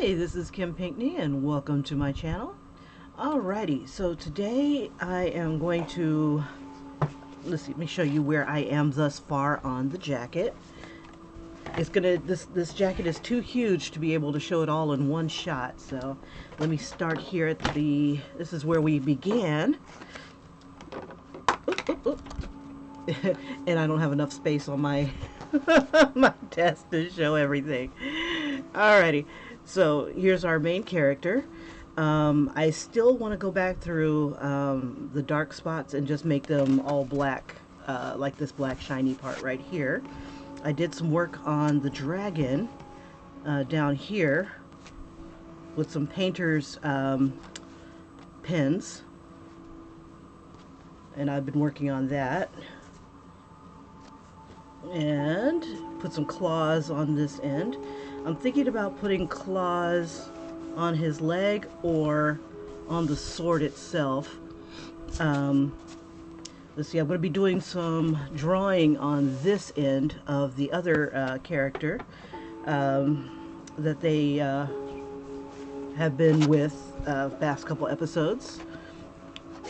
Hi, this is Kim Pinkney and welcome to my channel. Alrighty, so today I am going to, let me show you where I am thus far on the jacket. This jacket is too huge to be able to show it all in one shot, so let me start here at this is where we began. Oop, oop, oop. And I don't have enough space on my my desk to show everything. Alrighty, so here's our main character. I still want to go back through the dark spots and just make them all black, like this black shiny part right here. I did some work on the dragon down here with some painter's pens, and I've been working on that. And put some claws on this end. I'm thinking about putting claws on his leg or on the sword itself. Let's see, I'm going to be doing some drawing on this end of the other character that they have been with past couple episodes.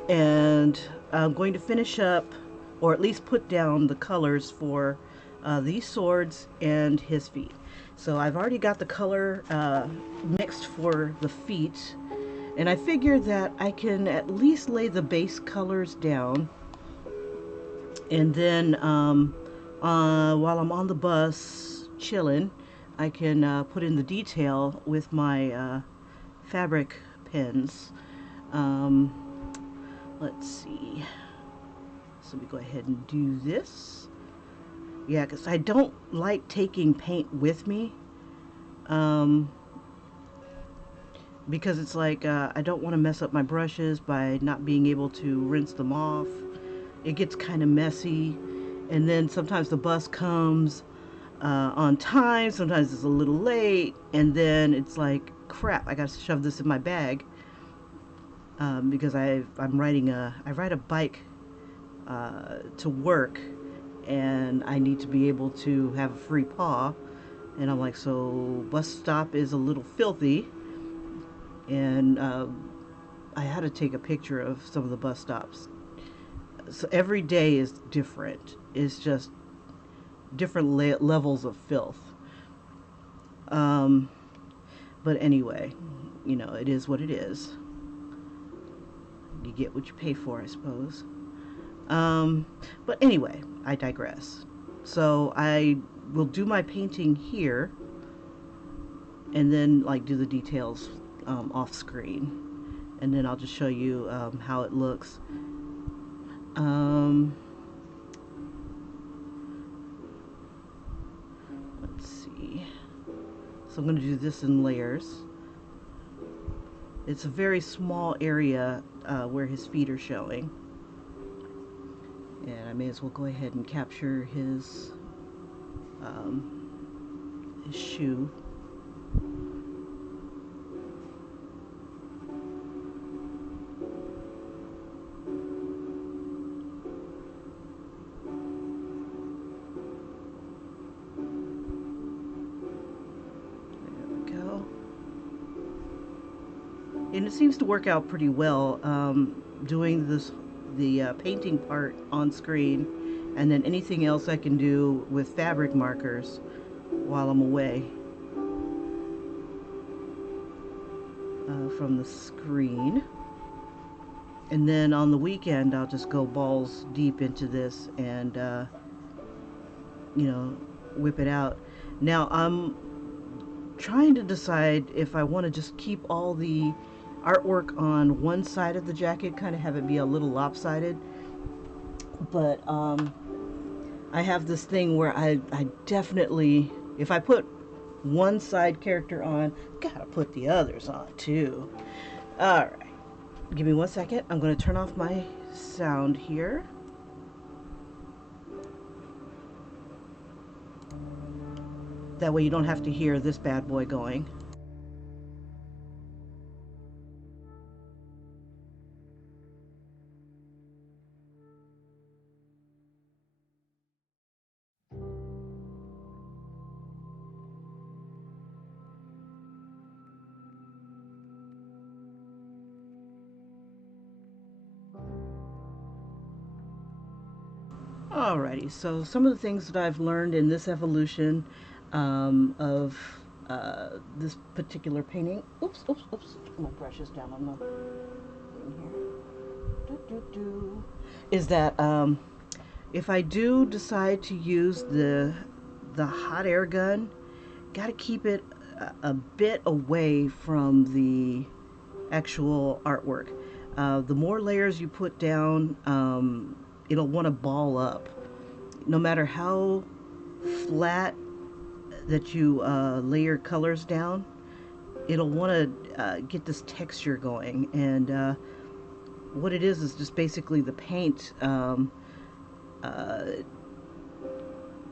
And I'm going to finish up, or at least put down the colors for these swords and his feet. So I've already got the color mixed for the feet, and I figured that I can at least lay the base colors down, and then while I'm on the bus chilling, I can put in the detail with my fabric pens. Let's see. So we go ahead and do this. Yeah, because I don't like taking paint with me. Because it's like, I don't want to mess up my brushes by not being able to rinse them off. It gets kind of messy. And then sometimes the bus comes on time, sometimes it's a little late. And then it's like, crap, I got to shove this in my bag. Because I ride a bike to work, and I need to be able to have a free paw. And I'm like, so bus stop is a little filthy, and I had to take a picture of some of the bus stops. So every day is different. It's just different levels of filth. But anyway, you know, it is what it is. You get what you pay for, I suppose. But anyway, I digress. So I will do my painting here, and then like do the details off screen, and then I'll just show you how it looks. Let's see. So I'm going to do this in layers. It's a very small area where his feet are showing. And I may as well go ahead and capture his shoe. There we go. And it seems to work out pretty well, doing the painting part on screen, and then anything else I can do with fabric markers while I'm away from the screen. And then on the weekend I'll just go balls deep into this and you know, whip it out. Now I'm trying to decide if I want to just keep all the artwork on one side of the jacket, kind of have it be a little lopsided. But I have this thing where I definitely, if I put one side character on, gotta put the others on too. Alright, give me 1 second. I'm going to turn off my sound here. That way you don't have to hear this bad boy going. Alrighty, so some of the things that I've learned in this evolution of this particular painting. Oops, oops, oops. My brush is down on the thing here. Is that if I do decide to use the hot air gun, got to keep it a bit away from the actual artwork. The more layers you put down, it'll want to ball up. No matter how flat that you lay your colors down, it'll want to get this texture going. And what it is just basically the paint uh,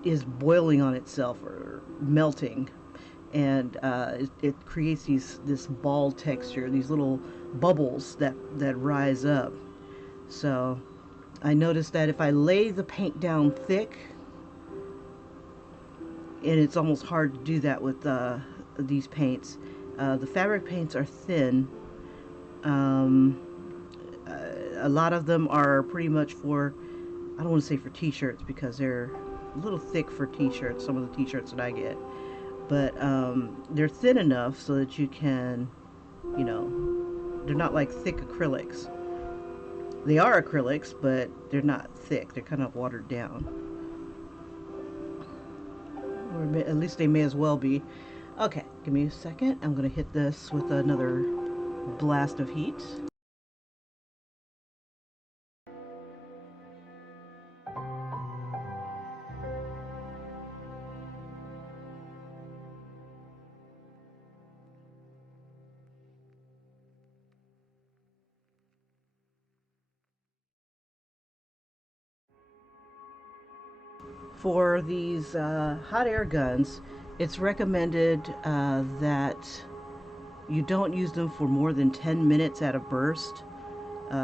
is boiling on itself or melting, and it creates this ball texture, these little bubbles that rise up. So I noticed that if I lay the paint down thick, and it's almost hard to do that with these paints. The fabric paints are thin. Um, a lot of them are pretty much for, I don't want to say for t-shirts because they're a little thick for t-shirts, some of the t-shirts that I get. But they're thin enough so that you can, you know, they're not like thick acrylics. They are acrylics, but they're not thick. They're kind of watered down. Or at least they may as well be. Okay, give me a second. I'm going to hit this with another blast of heat. For these hot air guns, it's recommended that you don't use them for more than 10 minutes at a burst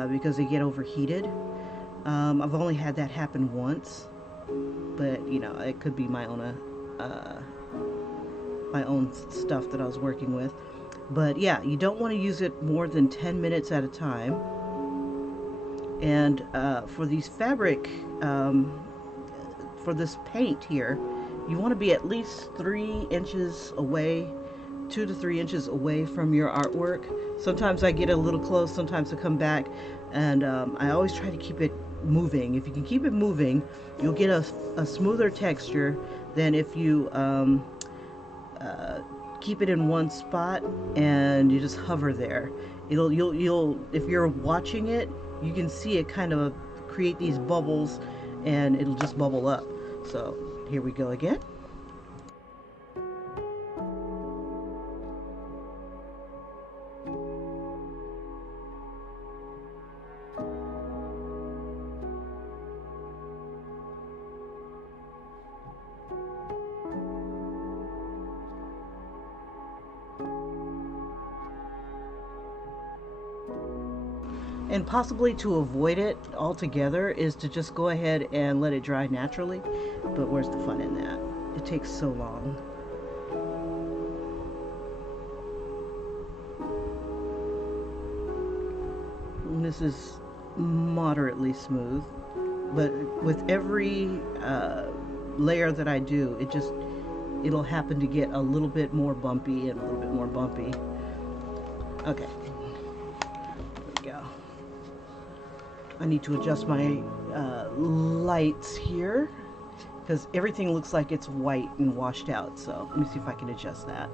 because they get overheated. I've only had that happen once, but you know, it could be my own stuff that I was working with. But yeah, you don't want to use it more than 10 minutes at a time. And for these fabric, for this paint here, you want to be at least 3 inches away, 2 to 3 inches away from your artwork. Sometimes I get a little close, sometimes I come back, and I always try to keep it moving. If you can keep it moving, you'll get a smoother texture than if you keep it in one spot and you just hover there. You'll if you're watching it, you can see it kind of create these bubbles, and it'll just bubble up. So here we go again. And possibly to avoid it altogether is to just go ahead and let it dry naturally. But where's the fun in that? It takes so long. And this is moderately smooth, but with every layer that I do, it'll happen to get a little bit more bumpy and a little bit more bumpy. Okay. I need to adjust my lights here because everything looks like it's white and washed out. So let me see if I can adjust that.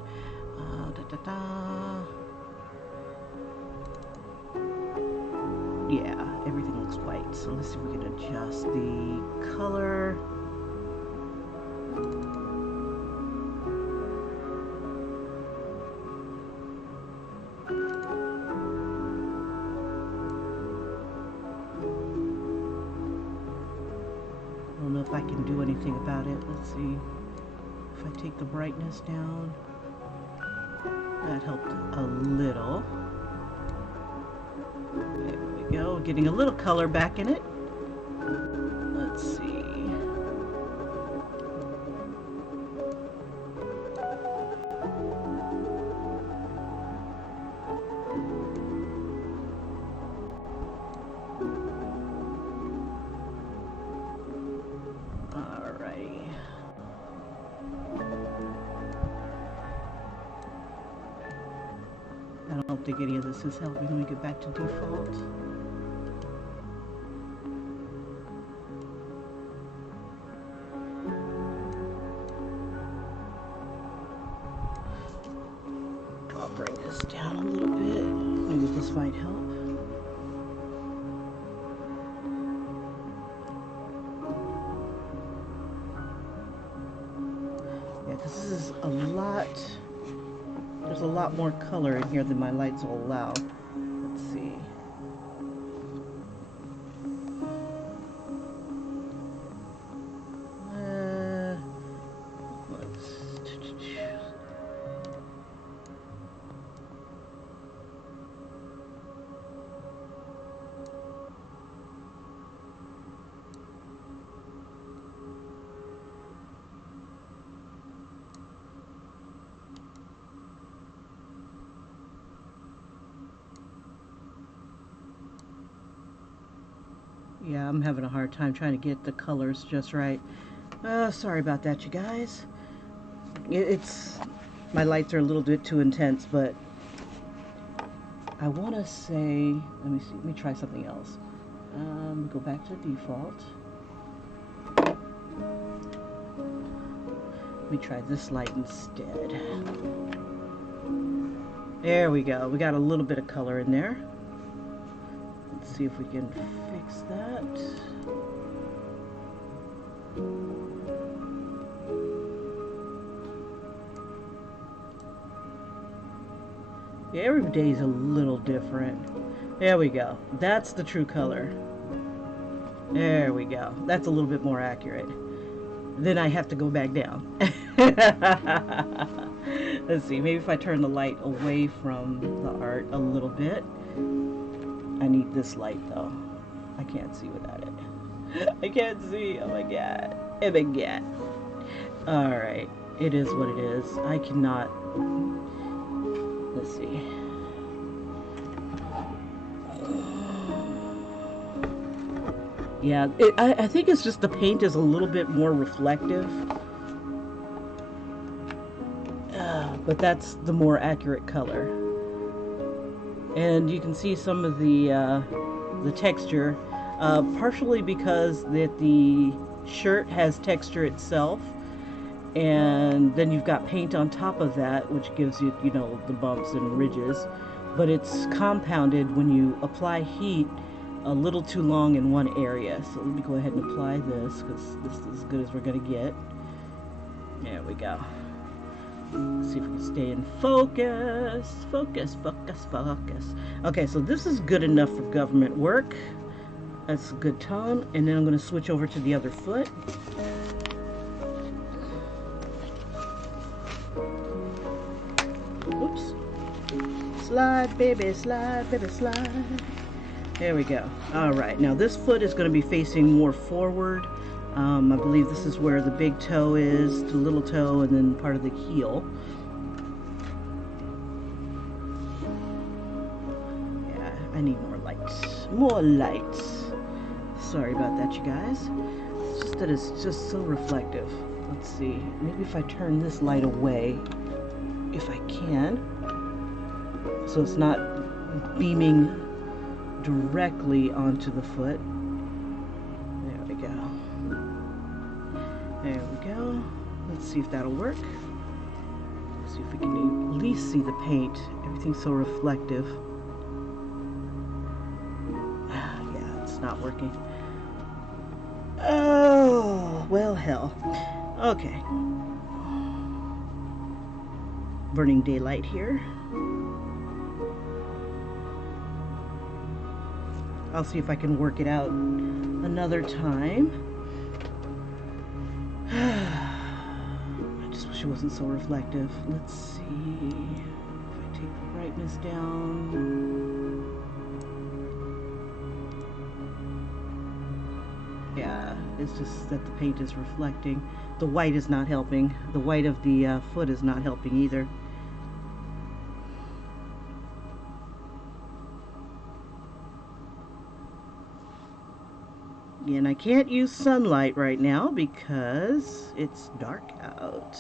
Yeah, everything looks white. So let's see if we can adjust the color. I don't know if I can do anything about it. Let's see. If I take the brightness down, that helped a little. There we go. Getting a little color back in it. Let's see. Alrighty. I don't think any of this is helping. Let me get back to default. I'll bring this down a little bit. Maybe this might help. Yeah, because this is a lot. There's a lot more color in here than my lights will allow. Let's see. Yeah, I'm having a hard time trying to get the colors just right. Sorry about that, you guys. It's my lights are a little bit too intense, but I want to say, let me see, let me try something else. Go back to default. Let me try this light instead. There we go. We got a little bit of color in there. Let's see if we can fix that. Yeah, every day is a little different. There we go. That's the true color. There we go. That's a little bit more accurate. Then I have to go back down. Let's see. Maybe if I turn the light away from the art a little bit. I need this light though. I can't see without it. I can't see. Oh my god. Oh my god. Alright. It is what it is. I cannot. Let's see. Yeah, I think it's just the paint is a little bit more reflective. But that's the more accurate color. And you can see some of the texture, partially because that the shirt has texture itself, and then you've got paint on top of that, which gives you, you know, the bumps and ridges, but it's compounded when you apply heat a little too long in one area. So let me go ahead and apply this, because this is as good as we're going to get. There we go. Let's see if we can stay in focus. Focus, focus, focus. Okay, so this is good enough for government work. That's a good tone. And then I'm going to switch over to the other foot. Oops. Slide, baby, slide. There we go. All right, now this foot is going to be facing more forward. I believe this is where the big toe is, the little toe, and then part of the heel. Yeah, I need more lights. More lights. Sorry about that, you guys. It's just that it's just so reflective. Let's see. Maybe if I turn this light away, if I can, so it's not beaming directly onto the foot. There we go. There we go. Let's see if that'll work. Let's see if we can at least see the paint. Everything's so reflective. Yeah, it's not working. Oh, well, hell. Okay. Burning daylight here. I'll see if I can work it out another time. I just wish it wasn't so reflective. Let's see if I take the brightness down. Yeah, it's just that the paint is reflecting. The white is not helping. The white of the foot is not helping either. And I can't use sunlight right now because it's dark out.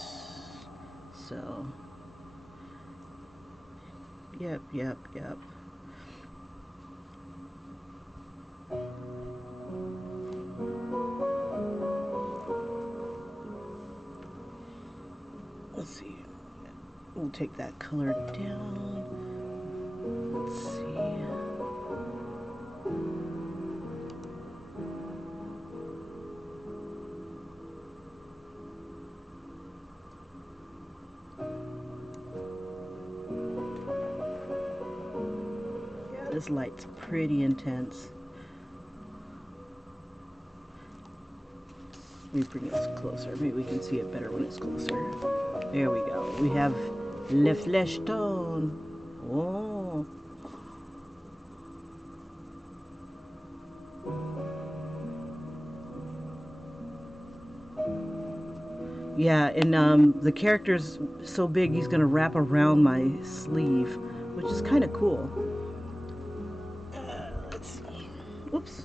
So, yep. Let's see. We'll take that color down. Let's see. Yeah, this light's pretty intense. Let me bring this closer. Maybe we can see it better when it's closer. There we go. We have le flesh tone. Oh. Yeah, and the character's so big he's gonna wrap around my sleeve, which is kind of cool. Let's see. Oops.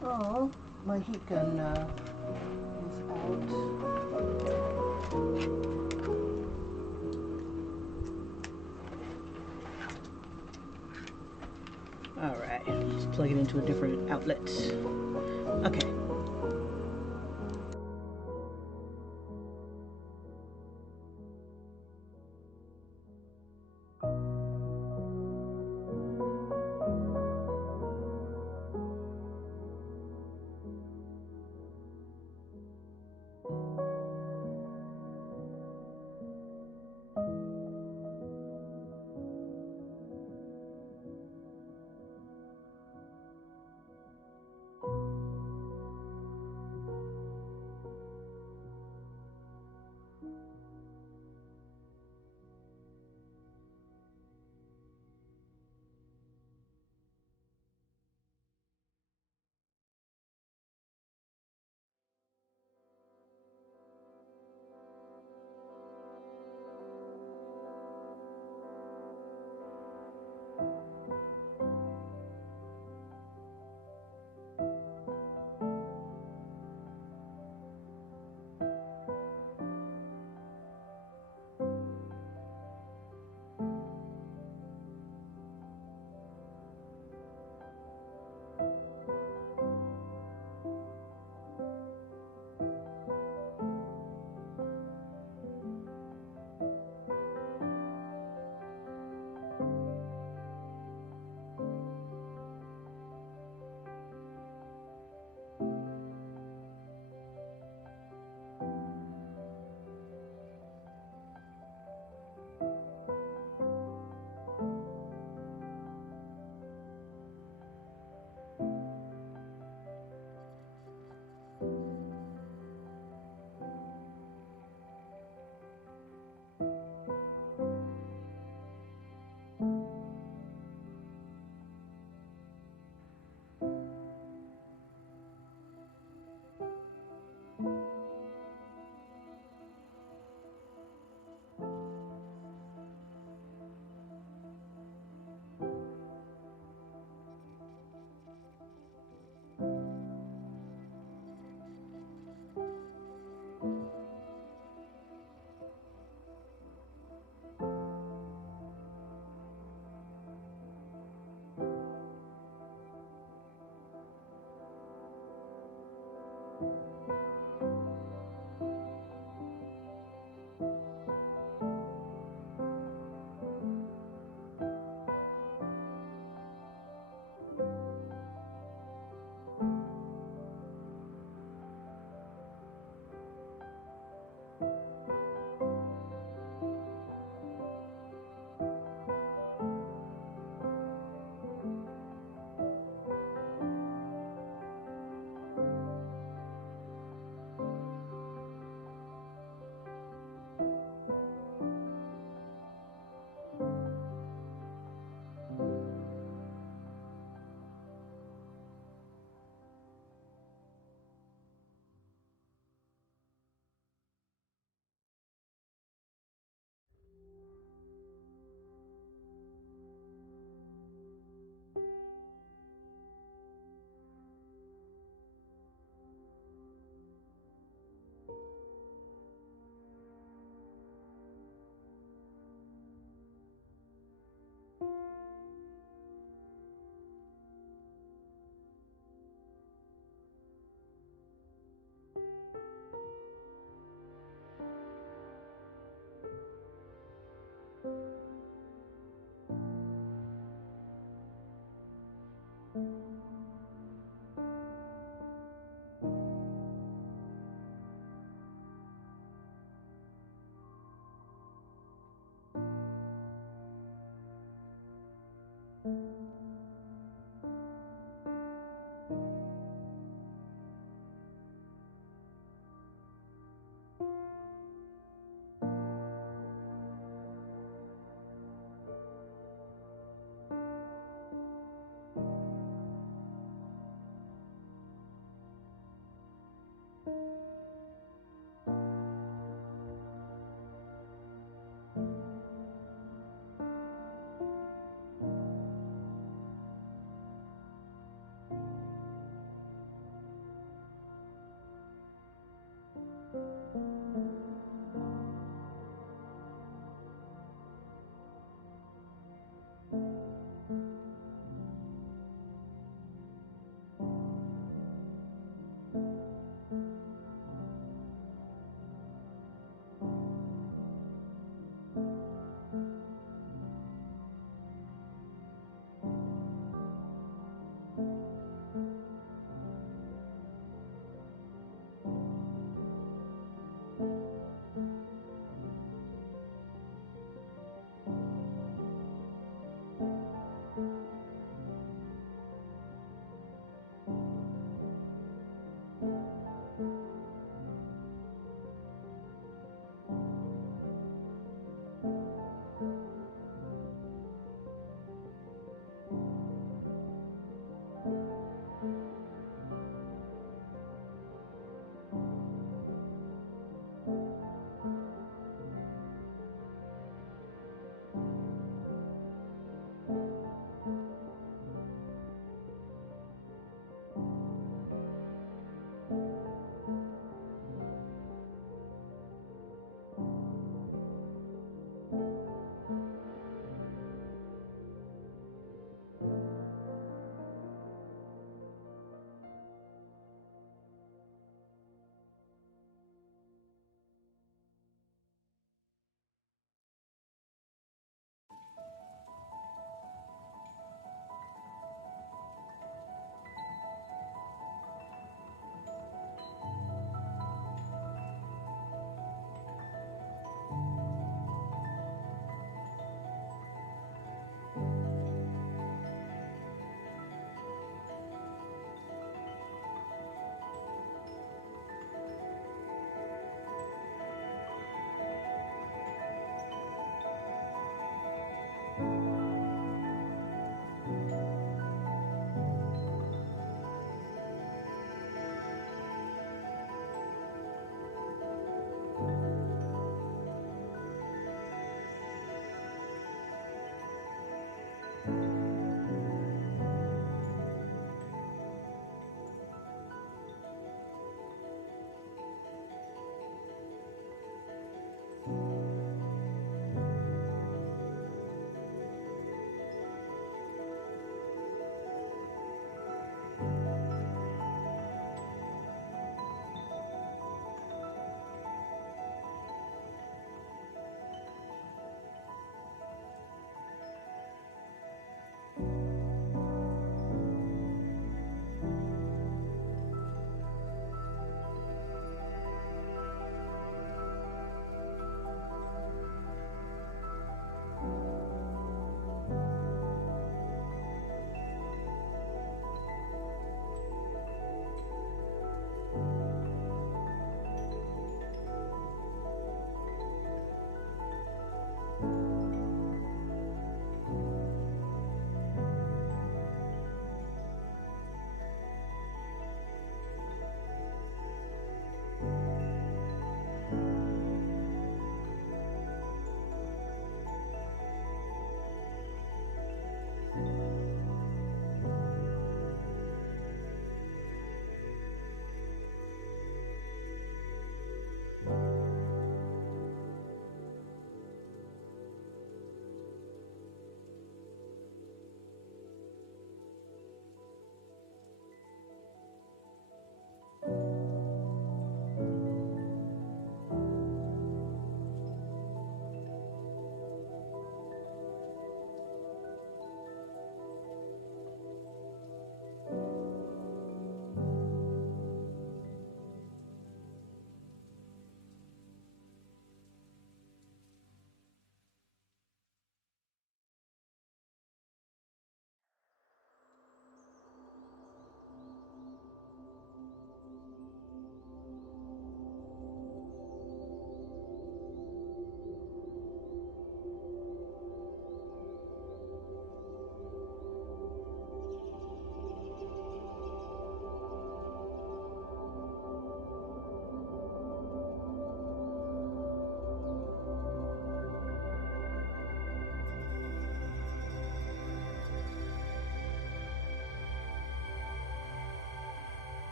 Oh, my heat gun is out. Alright, let's plug it into a different outlet. Okay.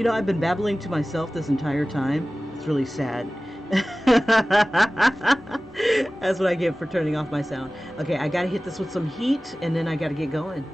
You know, I've been babbling to myself this entire time. It's really sad. That's what I get for turning off my sound. Okay, I gotta hit this with some heat and then I gotta get going.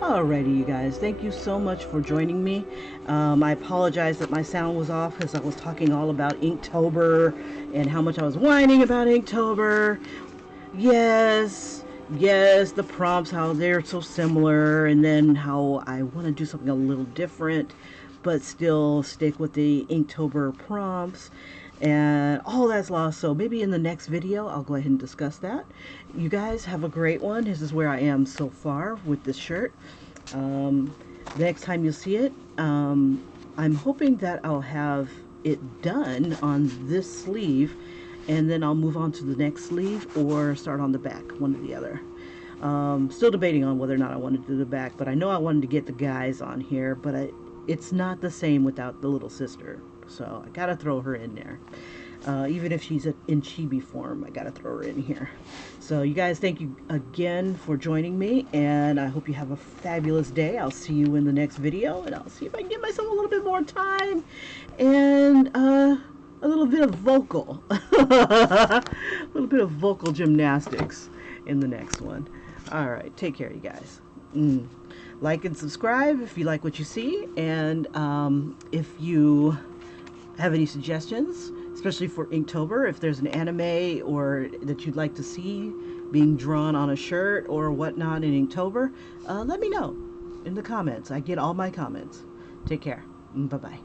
Alrighty, you guys, thank you so much for joining me. I apologize that my sound was off because I was talking all about Inktober and how much I was whining about Inktober. Yes, yes, the prompts, how they're so similar, and then how I want to do something a little different, but still stick with the Inktober prompts. And all that's lost. So maybe in the next video, I'll go ahead and discuss that. You guys have a great one. This is where I am so far with this shirt. The next time you'll see it, I'm hoping that I'll have it done on this sleeve, and then I'll move on to the next sleeve or start on the back, one or the other. Still debating on whether or not I want to do the back, but I know I wanted to get the guys on here, but it's not the same without the little sister. So I gotta throw her in there. Even if she's in chibi form, I gotta throw her in here. So you guys, thank you again for joining me, and I hope you have a fabulous day. I'll see you in the next video, and I'll see if I can give myself a little bit more time and a little bit of vocal, a little bit of vocal gymnastics in the next one. All right, take care, you guys. Like and subscribe if you like what you see, and if you have any suggestions, especially for Inktober, if there's an anime or that you'd like to see being drawn on a shirt or whatnot in Inktober, let me know in the comments. I get all my comments. Take care. Bye-bye.